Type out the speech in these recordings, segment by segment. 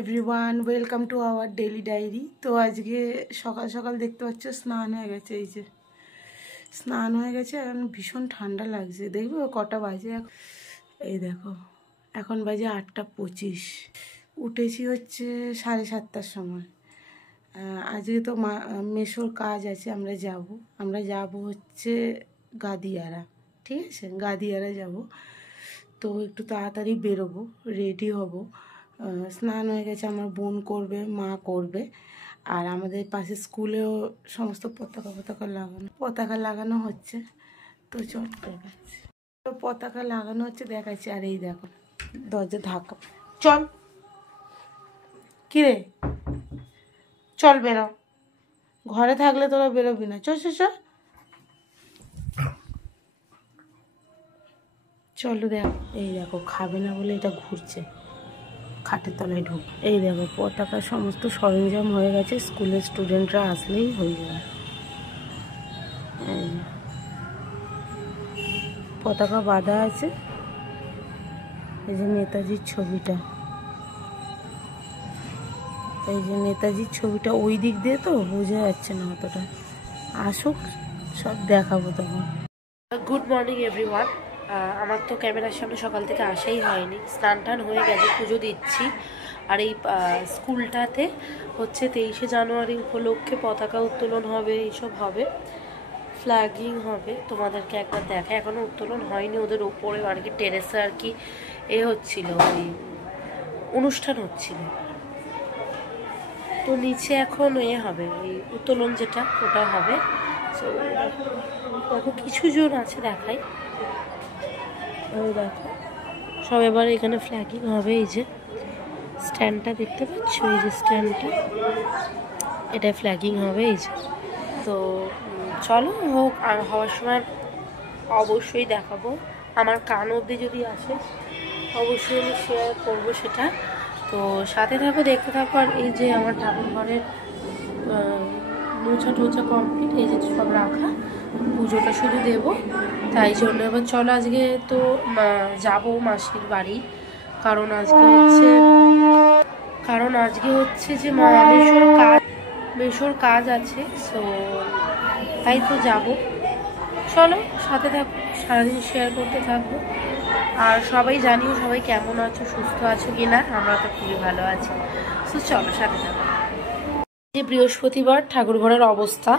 Everyone, welcome to our daily diary. তো আজকে সকাল সকাল দেখতে পাচ্ছ স্নান হয়ে গেছে। এই যে স্নান হয়ে গেছে, এখন ভীষণ ঠান্ডা লাগছে। দেখবে কটা বাজে, এই দেখো এখন বাজে 8:25। উঠেছি হচ্ছে 7:30টার সময়। আজকে তো মেশোর কাজ আছে, আমরা যাব হচ্ছে গাদিয়ারা। ঠিক আছে, গাদিয়ারা যাব। তো একটু তাড়াতাড়ি বেরোবো, রেডি হব। স্নান হয়ে গেছে, আমার বোন করবে, মা করবে। আর আমাদের পাশে স্কুলেও সমস্ত পতাকা লাগানো হচ্ছে। তো চল দেখাচ্ছি, তো পতাকা লাগানো হচ্ছে দেখাচ্ছি। আর এই দেখো দরজা ধাক্কা। চল কিরে, চল বেরো, ঘরে থাকলে তোরা বেরোবি না। চল চল চল, চলো। দেখো এই দেখো, খাবে না বলে এটা ঘুরছে, খাটের তলায় ঢুক। এই দেখো পতাকা সমস্ত সরঞ্জাম হয়ে গেছে, স্কুলের স্টুডেন্টরা আসলেই হয়ে যাবে। পতাকা বাঁধা আছে। এই যে নেতাজির ছবিটা, ওই দিক দিয়ে তো বোঝা যাচ্ছে না অতটা। আসুক, সব দেখাবো তখন। Good morning everyone. আমার তো ক্যামেরার সামনে সকাল থেকে আসাই হয়নি। স্নান টান হয়ে গেছে, পুজো দিচ্ছি। আর এই স্কুলটাতে হচ্ছে 23শে জানুয়ারি উপলক্ষে পতাকা উত্তোলন হবে, এইসব হবে, ফ্ল্যাগিং হবে। তোমাদেরকে একবার দেখা, এখনও উত্তোলন হয়নি। ওদের ওপরে আর কি টেরেসে আর কি হচ্ছিল, ওই অনুষ্ঠান হচ্ছিল। তো নিচে এখন হবে এই উত্তোলন, যেটা ওটা হবে। তো দেখো কিছু জন আছে, দেখাই। দেখো সব এবার এখানে ফ্ল্যাগিং হবে। এই যে স্ট্যান্ডটা দেখতে পাচ্ছ, এই যে স্ট্যান্ডটা, এটা ফ্ল্যাগিং হবে। এই যে, তো চলো হোক। আর হওয়ার সময় অবশ্যই দেখাবো। আমার কান অবধি যদি আসে অবশ্যই আমি শেয়ার করবো সেটা। তো সাথে থাকো, দেখতে থাকো। আর এই যে আমার ঠাকুর ঘরের মোছা টোছা কমপ্লিট, এই যে সব রাখা, পুজোটা শুধু দেবো, তাই জন্য। এবার চলো, আজকে তো যাব মাসির বাড়ি, কারণ আজকে হচ্ছে যে মেশোর কাজ আছে। সো তাই তো যাব। চলো সাথে থাকো, সারাদিন শেয়ার করতে থাকবো। আর সবাই জানিও সবাই কেমন আছো, সুস্থ আছো কিনা। আমরা তো খুবই ভালো আছি। সো চলো সাথে থাকো। যে বৃহস্পতিবার ঠাকুর ঘরের অবস্থা,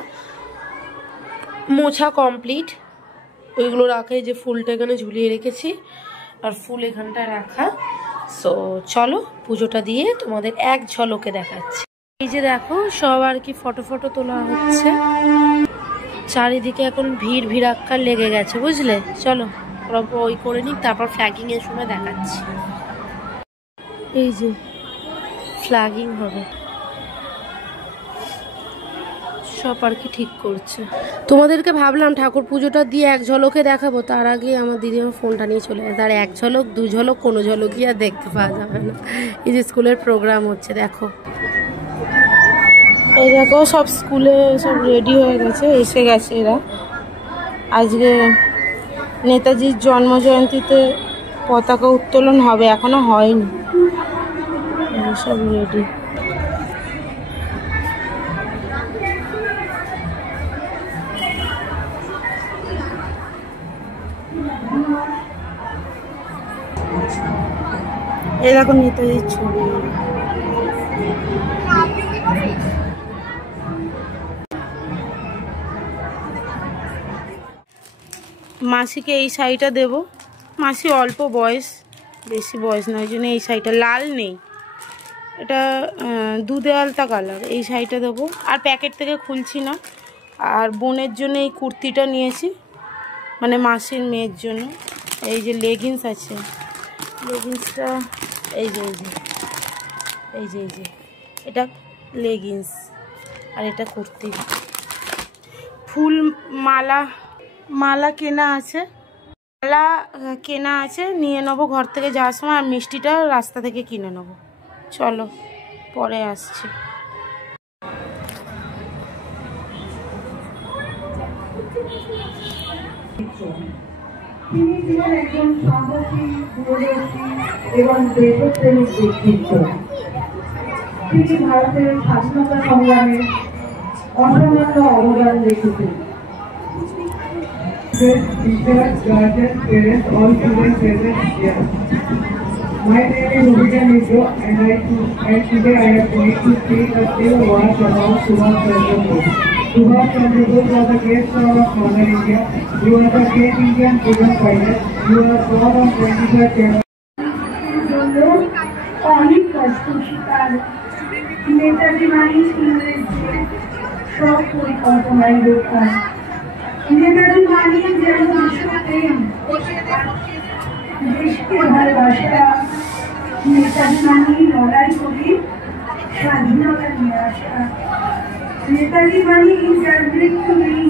মোছা কমপ্লিট, ওইগুলো রাখা। এই যে ফুলটা এখানে ঝুলিয়ে রেখেছি, আর ফুল এখানটায় রাখা। সো চলো পুজোটা দিয়ে তোমাদের এক ঝলকে দেখাচ্ছি। এই যে দেখো সব আর কি ফটো তোলা হচ্ছে, চারিদিকে এখন ভিড়াক্কার লেগে গেছে, বুঝলে। চলো ওই করে নিক, তারপর ফ্ল্যাগিং এর সময় দেখাচ্ছি। এই যে ফ্ল্যাগিং হবে, সব আর কি ঠিক করছে। তোমাদেরকে ভাবলাম ঠাকুর পুজোটা দিয়ে এক ঝলকে দেখাবো, তার আগে আমার দিদি আমার ফোনটা নিয়ে চলে গেছে। আর এক ঝলক দু ঝলক কোনো ঝলকই আর দেখতে পাওয়া যাবে না। এই যে স্কুলের প্রোগ্রাম হচ্ছে, দেখো এই দেখো সব স্কুলে সব রেডি হয়ে গেছে, এসে গেছে এরা। আজকে নেতাজির জন্মজয়ন্তীতে পতাকা উত্তোলন হবে, এখনো হয়নি, সব রেডি। এই দেখো নেতাজির ছবি। মাসিকে এই শাড়িটা দেব। মাসি অল্প বয়স, বেশি বয়স নয়, ওই জন্য এই শাড়িটা লাল নেই, এটা দুধে আলতা কালার। এই শাড়িটা দেবো, আর প্যাকেট থেকে খুলছি না। আর বোনের জন্য এই কুর্তিটা নিয়েছি, মানে মাসির মেয়ের জন্য। এই যে লেগিংস আছে, লেগিংসটা এই যে এটা লেগিংস, আর এটা কুর্তি। ফুল মালা কেনা আছে, নিয়ে নেবো ঘর থেকে যাওয়ার সময়। আর মিষ্টিটা রাস্তা থেকে কিনে নেবো। চলো পরে আসছি। তিনি ছিলেন একজন সাহসী, দূরদর্শী এবং দেশপ্রেমিক ব্যক্তিত্ব। তিনি ভারতের স্বাধীনতা সংগ্রামে অসামান্য অবদান রেখেছেন। Teachers, guardians, parents, all students present here. My name is Rubika Nidro and today I am going to speak a few words about Subhash Chandra Bose. Subhash Chandra Bose was the great son of Mother India. He was a great Indian freedom fighter. He was born on 25 January. অনেক কষ্ট শিকার নেতাজি মানিক ইংরেজদের সব পরিকল্পনায় বেকার। নেতাজি মানিক যেন দেশপ্রেম দেশকে ভালোবাসা, নেতাজি মানিক লড়াই করে স্বাধীনতা নিয়ে আসা। নেতাজি মানিক যার মৃত্যু নেই,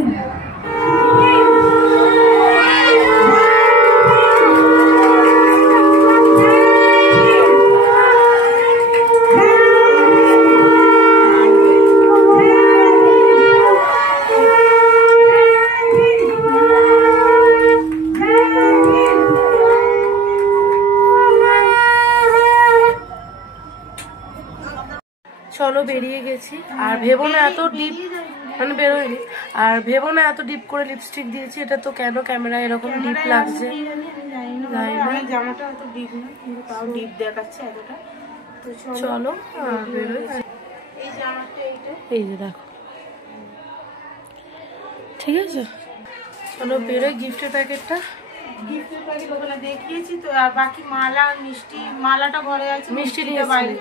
চলো বেরিয়ে গেছি। আর ভেবো না এত ডিপ, মানে বেরোয়নি, আর ভেবো না এত ডিপ করে লিপস্টিক দিয়েছি। এটা তো কেন ক্যামেরা এরকম ডিপ লাগছে, জামাটা এত ডিপ না কিন্তু তাও ডিপ দেখাচ্ছে এতটা। তো চলো বেরোই। এই জামাটা এইটা, এই যে দেখো, ঠিক আছে চলো বেরোই। গিফটের প্যাকেটটা, গিফটের প্যাকেট ওখানে দেখিয়েছি তো। আর বাকি মালা মিষ্টি, মালাটা ঘরে আছে, মিষ্টিটা বাইরে।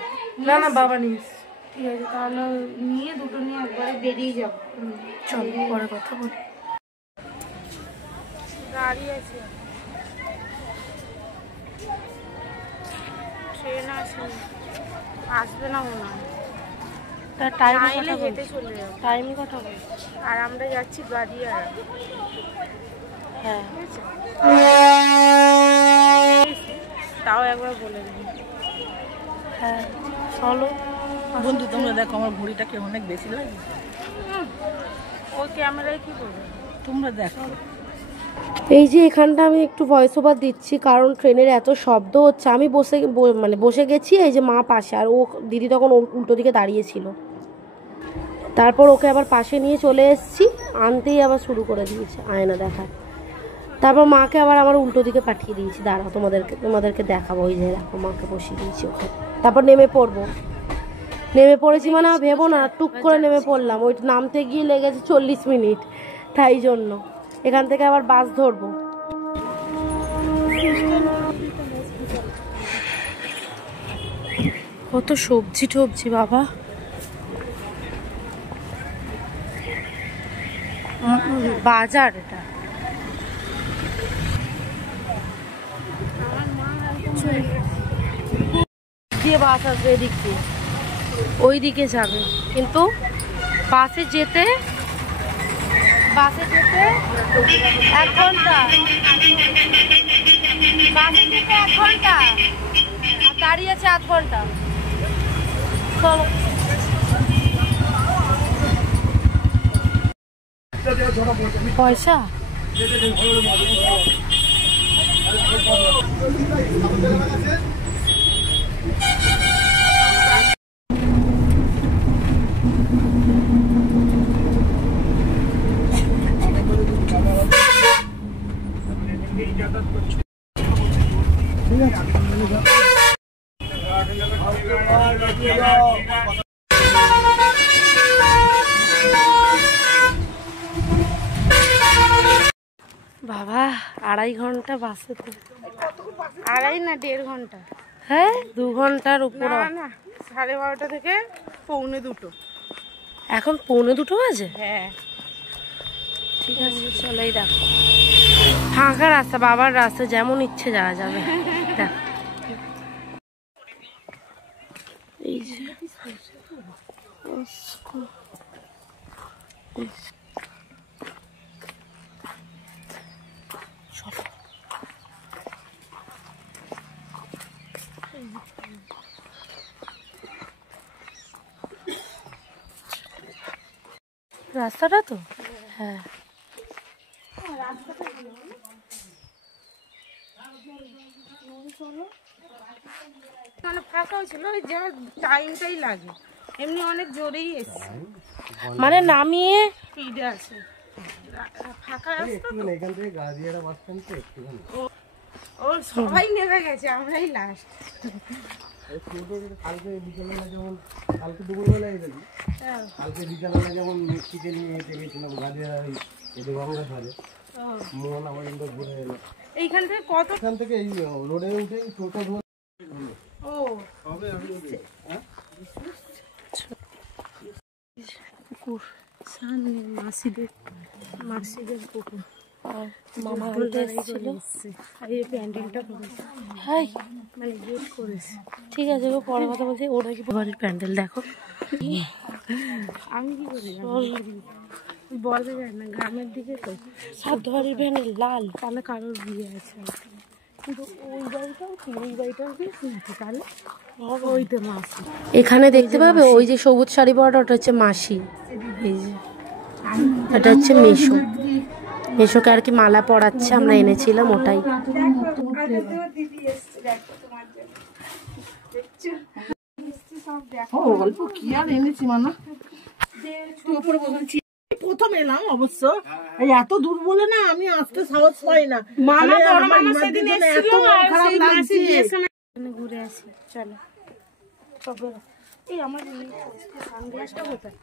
না না বাবা নিস, ঠিক আছে তাহলে নিয়ে দুটো নিয়ে একবারে বেরিয়ে যাবো। চলো পরে কথা বলি। গাড়ি আছে, ট্রেন আছে, আসবে না মনে হয়। তার টাইম চাইলে হেঁটে চলে যাবো। টাইম কথা বল। আর আমরা যাচ্ছি গাড়ি আর হ্যাঁ তাও একবার বলে দিই। হ্যাঁ চলো বন্ধু, তোমরা দেখো আমার ঘড়িটাকে অনেক বেশি লাগে। ওই ক্যামেরায় কি করবে তোমরা দেখো। এই যে এখানটা আমি একটু ভয়েস ওভার দিচ্ছি কারণ ট্রেনের এত শব্দ হচ্ছে। আমি বসে গেছি, এই যে মা পাশে, আর ও দিদি তখন উল্টো দিকে দাঁড়িয়েছিল। তারপর ওকে আবার পাশে নিয়ে চলে এসেছি, আনতেই আবার শুরু করে দিয়েছে আয়না দেখায়। তারপর মাকে আবার আমার উল্টো দিকে পাঠিয়ে দিয়েছি। দাঁড়াও তোমাদেরকে দেখাবো। ওই যে দেখো মাকে বসিয়ে দিয়েছি ওখানে। তারপর নেমে পড়েছি, মানে ভেবো না টুক করে নেমে পড়লাম। ওই নামতে গিয়ে লেগেছে 40 মিনিট, তাই জন্য এখান থেকে আবার বাস ধরবো। কত সবজি টবজি বাবা, বাজার এটা। দিয়ে বাস আসবে এদিক দিয়ে, ওই দিকে যাবে, কিন্তু বাসে যেতে 1 ঘন্টা, বাসে যেতে 1 ঘন্টা, আর দাঁড়িয়ে আছে 8 ঘন্টা। চলো পয়সা বাবা 2.5 ঘন্টা বাসে। তো 2.5 না 1.5 ঘন্টা। হ্যাঁ 2 ঘন্টার উপর। না 12:30 থেকে 1:45। এখন 1:45 বাজে। হ্যাঁ ঠিক আছে চলো। এই দেখো ফাঁকা রাস্তা, বাবার রাস্তা, যেমন ইচ্ছে যাওয়া যাবে। দেখ এই যে চলো রাস্তাটা তো হ্যাঁ মানে ফাঁকাও ছিল, ওই যে টাইমটাই লাগে। এমনি অনেক জোরেই এসছে, মানে নামিয়ে স্পিডে আছে, ফাঁকা রাস্তা তো। এখান থেকে গাড়িয়ারা বাস স্ট্যান্ড তো একটুখানি ও সবাই নেমে গেছে, আমরাই লাস্ট। কালকে বিকেলবেলা যেমন, কালকে দুপুরবেলায় গেছি, কালকে বিকেলবেলা যেমন মিষ্টিকে নিয়ে হেঁটে গেছিলাম গাড়িয়ারা এদের গঙ্গার ধারে, মোহন আমার কিন্তু ঘুরে এলো এইখান থেকে কত, এখান থেকে এই রোডে উঠে টোটো ধরে। ও পুকুর সামনে মাসিদের পুকুর, মামা বলতে এসেছিল আর এই প্যান্ডেলটা করেছে, হাই মানে গেট করেছে। ঠিক আছে গো, পরে কথা বলছি। ওরা কি বাড়ির প্যান্ডেল দেখো, আমি কি করি বলা যায় না, গ্রামের দিকে তো সাতবাড়ির প্যান্ডেল লাল, তাহলে কারোর বিয়ে আছে, কিন্তু ওই বাড়িটাও কি, ওই বাড়িটাও কি শুনছি, তাহলে ওইটা মাসি। এখানে দেখতে পাবে ওই যে সবুজ শাড়ি পরাটা, ওটা হচ্ছে মাসি, এই যে এটা হচ্ছে মেশো, মেশোকে আর কি মালা পরাচ্ছে, আমরা এনেছিলাম ওটাই। অল্প কি আর এনেছি মানা, প্রথম এলাম অবশ্য, এই এত দূর বলে না আমি আসতে সাহস পাই না। মামা আরে বড় আমার মামা ইমার্জেন্সি সেদিন জন্য এসেছিল, এত মন আর খারাপ সেই মাসি লাগছে। দিয়েছে না, ঘুরে আসি চলো। এই আমার সানগ্লাসটা কোথায়?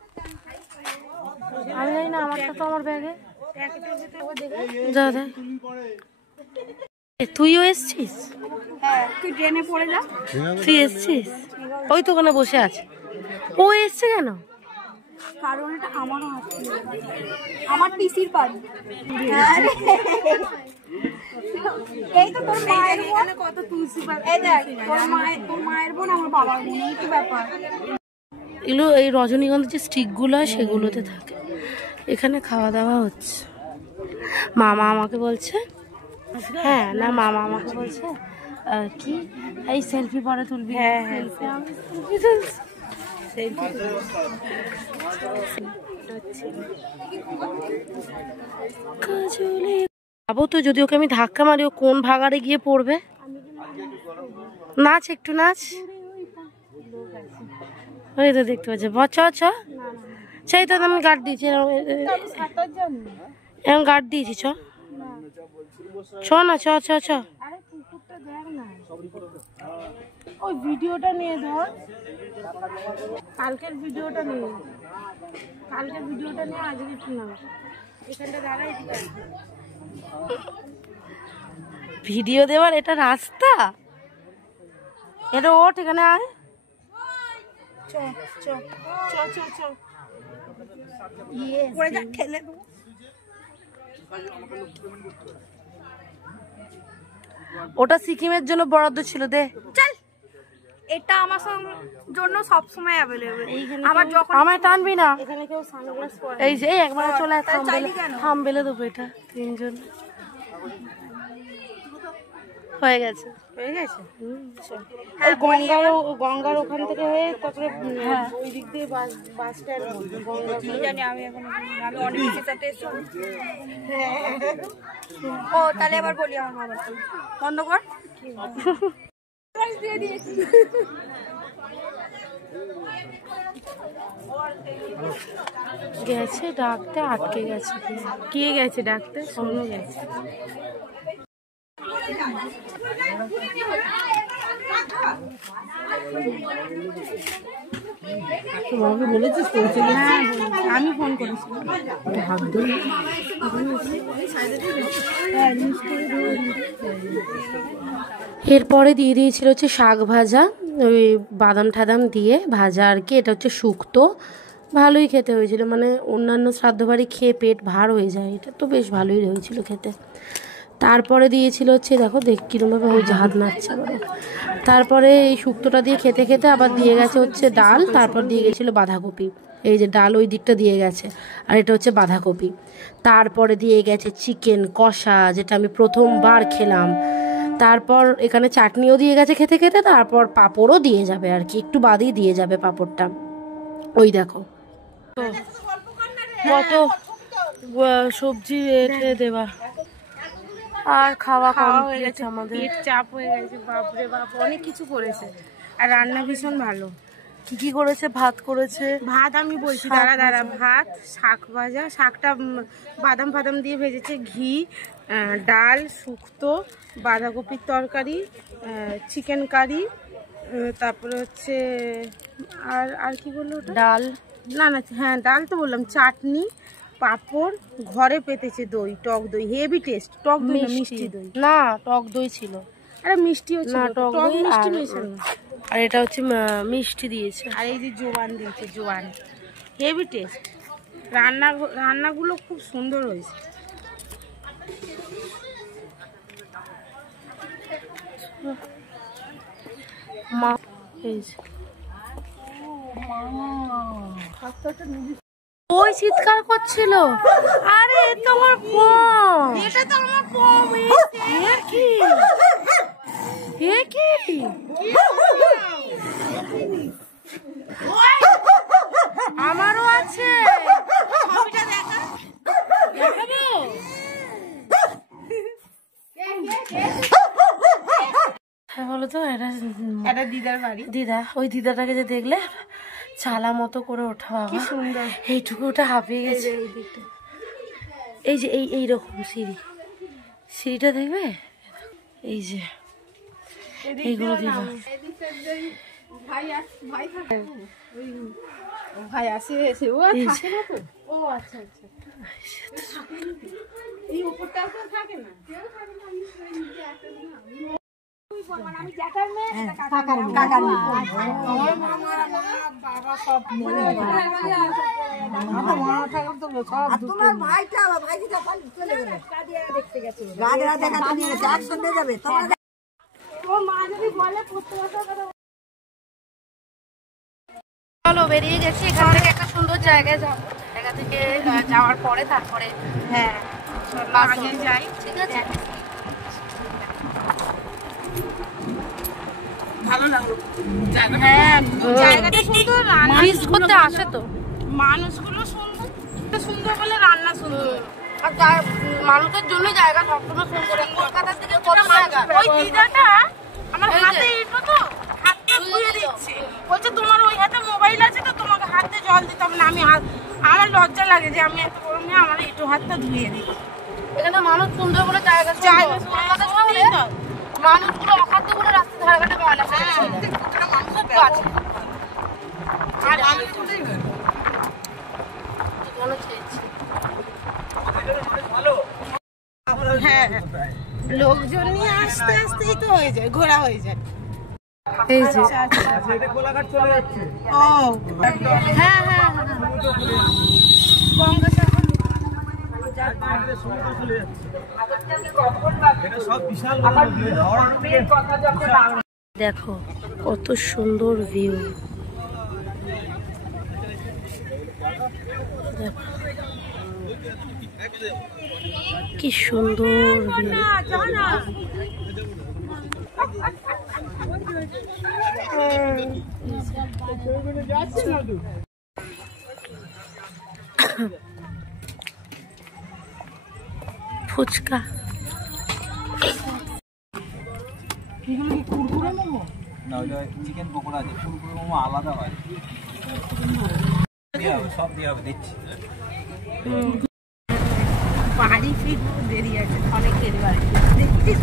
আমি জানি না, আমারটা তো আমার ব্যাগে। প্যাকেটের ভিতরে দেখে। দাদা তুইও এসছিস? হ্যাঁ, তুই ট্রেনে পড়ে যা। তুই এসছিস? ওই তো ওখানে বসে আছে। ও এসছে কেন? কারণ এটা আমারও হাত, আমার পিসির বাড়ি। এই তো তোর মায়ের বোন, কত তুলসী পাতা, এই দেখ তোর মায়ের বোন আমার বাবার বোন, এই কি ব্যাপার? এগুলো এই রজনীগন্ধার যে স্টিকগুলো হয় সেগুলোতে থাকে। এখানে খাওয়া দাওয়া হচ্ছে। মামা আমাকে বলছে, হ্যাঁ না মামা আমাকে বলছে কি এই সেলফি পরে তুলবি? হ্যাঁ যাবো তো, যদি ওকে আমি ধাক্কা মারি ও কোন ভাগাড়ে গিয়ে পড়বে। নাচ, একটু নাচ। ওই তো দেখতে পাচ্ছি, চ চ চাই তো, আমি গার্ড দিয়েছি, এরকম গার্ড দিয়েছি, চ চ না, চ চ চ। আরে কুকুরটা দেখ না, ওই ভিডিওটা নিয়ে ধর, কালকের ভিডিওটা নিয়ে, আজকে একটু নাও, এখানটা দাঁড়াই দিতে। ভিডিও দেওয়ার এটা রাস্তা? এটা ওঠ, এখানে আয়। চ চ চ চ চ, পড়ে যা, খেলে দেবো। ওটা সিকিমের জন্য বরাদ্দ ছিল, দে। চল, এটা আমার জন্য সবসময় অ্যাভেলেবেল। আমার যখন আমায় টানবি না। এখানে কেউ সানগ্লাস পরে, এই যে একবার চলে থাম বেলে দেবো, এটা তিনজন হয়ে গেছে। ওই গঙ্গার ওখান থেকে হয়ে তারপরে ওই দিক দিয়ে বাস স্ট্যান্ড, জানি আমি এখন, আমি অনেক কিছুর সাথে ও, তাহলে এবার বলি আমার বাবা বন্ধ কর। গেছে ডাকতে, আটকে গেছে। কে গেছে ডাকতে? সোনু গেছে। তোমাকে বলেছিস পৌঁছে গেছি? হ্যাঁ, আমি ফোন করেছি। এরপরে দিয়ে দিয়েছিল হচ্ছে শাক ভাজা, ওই বাদাম ঠাদাম দিয়ে ভাজা আর কি। এটা হচ্ছে শুক্তো, ভালোই খেতে হয়েছিল, মানে অন্যান্য শ্রাদ্ধ বাড়ি খেয়ে পেট ভার হয়ে যায়, এটা তো বেশ ভালোই হয়েছিল খেতে। তারপরে দিয়েছিল হচ্ছে, দেখো কীরকমভাবে ওই হাত নাড়ছে। তারপরে এই শুক্তোটা দিয়ে খেতে খেতে আবার দিয়ে গেছে হচ্ছে ডাল, তারপর দিয়ে গেছিলো বাঁধাকপি। এই যে ডাল ওই দিকটা দিয়ে গেছে, আর এটা হচ্ছে বাঁধাকপি। তারপরে দিয়ে গেছে চিকেন কষা, যেটা আমি প্রথমবার খেলাম। তারপর এখানে চাটনিও দিয়ে গেছে খেতে খেতে, তারপর পাঁপড়ও দিয়ে যাবে আর কি, একটু বাদেই দিয়ে যাবে পাঁপড়টা। ওই দেখো কত সবজি রেখে দেবা, আর খাওয়া হয়ে গেছে আমাদের, পেট চাপ হয়ে গেছে, বাপরে বাপ, অনেক কিছু করেছে, আর রান্না ভীষণ ভালো। কি করেছে? ভাত করেছে। ভাত আমি বলছি, দাঁড়া ভাত, শাক ভাজা, শাকটা বাদাম ফাদাম দিয়ে ভেজেছে, ঘি, ডাল, শুক্তো, বাঁধাকপির তরকারি, চিকেন কারি, তারপরে হচ্ছে আর কি বললো ওটা? ডাল। না হ্যাঁ ডাল তো বললাম, চাটনি, পাঁপড়, ঘরে পেতেছে দই, টক দই, হেভি টেস্ট। টক দই না, মিষ্টি দই। না, টক দই ছিল। আরে মিষ্টিও ছিল, টক দই মিষ্টি মেশানো। আর এটা হচ্ছে মিষ্টি দিয়েছে। আর এই যে জোয়ান দিয়েছে, জোয়ান, হেভি টেস্ট। রান্নাগুলো খুব সুন্দর হয়েছে। মা এই যে ওই চিৎকার করছিল, আরে এ তো আমার পম, এটা তো আমার পম। কি আমারও আছে, দেখাবো? হ্যাঁ বলো তো, এটা দিদার বাড়ি। দিদা, ওই দিদাটাকে যে দেখলে চালা মতো করে ওঠা, বাবা সুন্দর। এইটুকু ওটা হাঁপিয়ে গেছে। এই যে এইরকম সিঁড়িটা দেখবে, এই যে এইগুলো দিলাম। ভাই আসে ও থাকে না তো। ও আচ্ছা, এই উপরটাও তো থাকে না। চলো বেরিয়ে গেছি এখান থেকে, একটা সুন্দর জায়গায় যাবো। জায়গা থেকে যাওয়ার পরে তারপরে হ্যাঁ আগে যাই, ঠিক আছে। ভালো লাগলো। হ্যাঁ জায়গাটা সুন্দর, ফিস্ট করতে আসে তো মানুষগুলো সুন্দর বলে রান্না সুন্দর। আর মানুষের জন্য জায়গা সবসময় সুন্দর। কলকাতার দিকে কত জায়গা। ওই দিদাটা আমার হাতে এটো তো হাতটা ধুয়ে দিচ্ছে, বলছে তোমার ওই হাতে মোবাইল আছে তো তোমাকে হাতে জল দিতে হবে না। আমার লজ্জা লাগে যে আমি এত বড় মেয়ে, আমার এটো হাতটা ধুয়ে দিই। এখানে মানুষ সুন্দর বলে জায়গা কলকাতা শহরে মানুষগুলো অখাদ্য বলে রাস্তার ধারে ঘাটে ময়লা ফেলে আছে। আর হ্যাঁ লোকজন নিয়ে আস্তে আস্তেই তো হয়ে যায়, ঘোরা হয়ে যায়। এই যে ও হ্যাঁ গঙ্গাসাগর দেখো কত সুন্দর ভিউ। কি সুন্দর ভিউ। ফুচকা না, ওইটা চিকেন পকোড়া আছে, কুরকুরে মোমো আলাদা হয়। সব দিয়ে হবে, দিচ্ছি। বাড়ি ফিরবো দেরি আছে, অনেক দেরি বাড়ি দেখছিস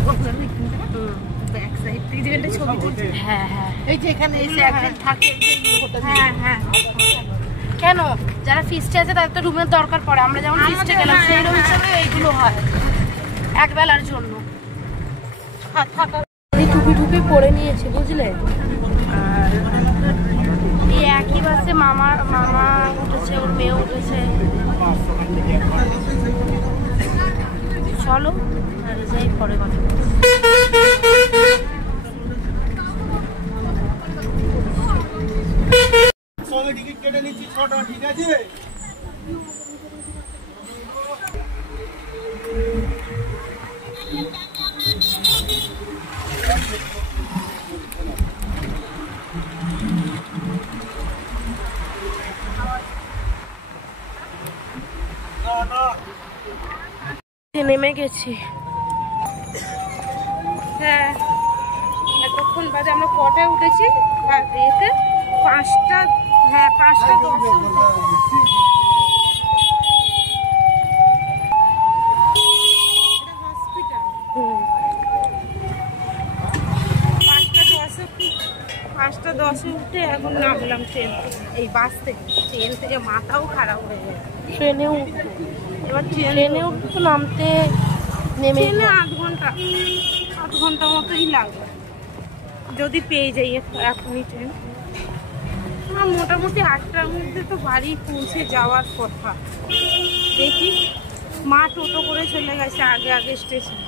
ব্যাক সাইড থেকে যেখানটা ছবি তুলছে। হ্যাঁ এই যে এখানে এসে একজন থাকে, হ্যাঁ কেন যারা ফিস্টে আছে তাদের তো রুমের দরকার পড়ে। আমরা যেমন ফিস্টে গেলাম সেই রুম হিসাবে এইগুলো হয় এক বেলার জন্য। টুপি পরে নিয়েছি বুঝলে। এই একই বাসে মামা উঠেছে, ওর মেয়ে উঠেছে। চলো আর যাই, পরে কথা বলছি। টিকিট কেটে নিচ্ছি 6টা, ঠিক আছে? নেমে গেছি। হ্যাঁ এতক্ষণ বাদে আমরা কটায় উঠেছি? এতে 5টা, হ্যাঁ 5টা 10 5টা 10 উঠে এখন নামলাম ট্রেন, এই বাস থেকে। ট্রেন থেকে মাথাও খারাপ হয়ে যায়। ট্রেনে উঠবো, এবার ট্রেনে উঠবো তো নামতে নেমে ট্রেনে 8 ঘন্টা মতোই লাগবে যদি পেয়ে যাই এখনই ট্রেন। আমার মোটামুটি 8টার মধ্যে তো বাড়ি পৌঁছে যাওয়ার কথা। দেখি, মা টোটো করে চলে গেছে আগে স্টেশন,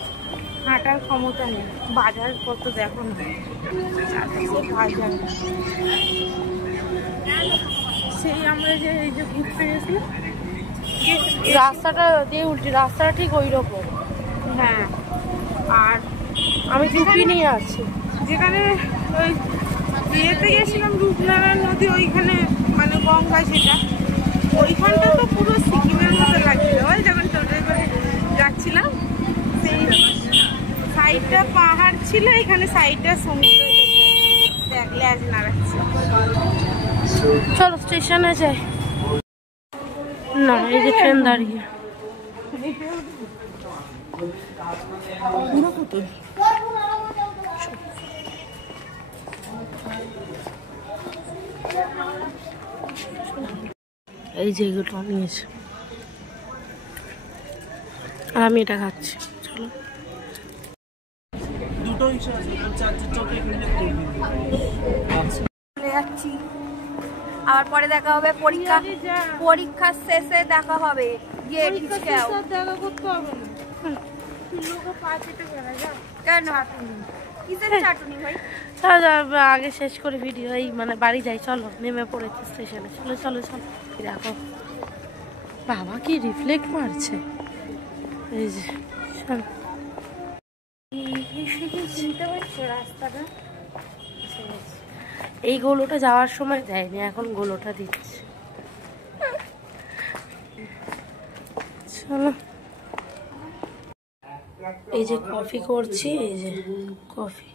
হাঁটার ক্ষমতা নেই। বাজার কত দেখো না, বাজার সেই আমরা যে এই যে ঘুরতে গেছিলাম রাস্তাটা দিয়ে উল্টি, রাস্তাটা ঠিক ওই রকম। হ্যাঁ, আর আমি টুপি নিয়ে আছি। যেখানে ওই বিয়েতে গেছিলাম রূপনারায়ণ নদী, ওইখানে মানে গঙ্গা, যেটা ওইখানটা তো পুরো সিকিমের মতো লাগছিল। ওই যখন টোটোয় করে যাচ্ছিলাম, সেই সাইডটা পাহাড় ছিল, এখানে সাইডটা সমুদ্র। দেখলে আজ নাড়াচ্ছে। চলো স্টেশনে যাই। না, এই যে ট্রেন দাঁড়িয়ে। এই যে এগুলো নিয়েছে, আর আমি এটা খাচ্ছি। চলো চলে যাচ্ছি, আবার পরে দেখা হবে। পরীক্ষা শেষে দেখা হবে। গিয়ে দেখা করতে হবে না, লোকে পাঁচিতে বেড়া যা। কেন কিসের চাটুনি ভাই? আগে শেষ করে ভিডিও, এই মানে বাড়ি যাই। চলো, নেমে পড়েছি স্টেশনে। চলো চলো চলো। দেখো বাবা কি রিফ্লেক্ট মারছে। এই যে চিনতে পারছো রাস্তাটা? এই গোলোটা যাওয়ার সময় দেয়নি, এখন গোলোটা দিচ্ছে। চলো, এই যে কফি করছি, এই যে কফি।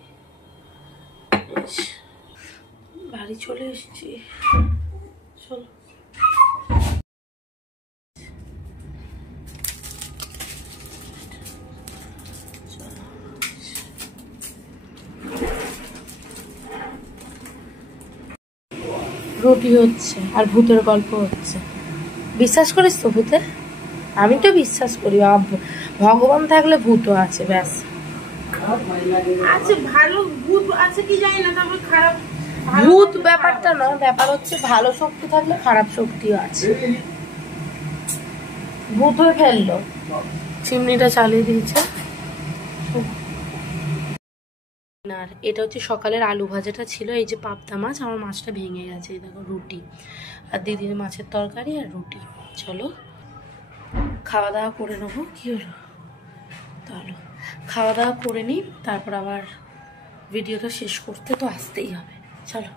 বাড়ি চলে এসেছি। চলো, রুটি হচ্ছে আর ভূতের গল্প হচ্ছে। বিশ্বাস করিস তো ভূতে? আমি তো বিশ্বাস করি, ভগবান থাকলে ভূতও আছে, ব্যাস। আছে ভালো ভূত আছে কি জানি না, তারপর খারাপ ভূত ব্যাপারটা না, ব্যাপার হচ্ছে ভালো শক্তি থাকলে খারাপ শক্তিও আছে। ভূত হয়ে ফেললো, চিমনিটা চালিয়ে দিয়েছে। আর এটা হচ্ছে সকালের আলু ভাজাটা ছিল। এই যে পাবদা মাছ, আমার মাছটা ভেঙে গেছে। এই দেখো রুটি, আর দিদির মাছের তরকারি আর রুটি। চলো খাওয়া দাওয়া করে নেবো। কি হলো? তাহলে খাওয়া দাওয়া করে নিই, তারপর আবার ভিডিওটা শেষ করতে তো আসতেই হবে। চলো।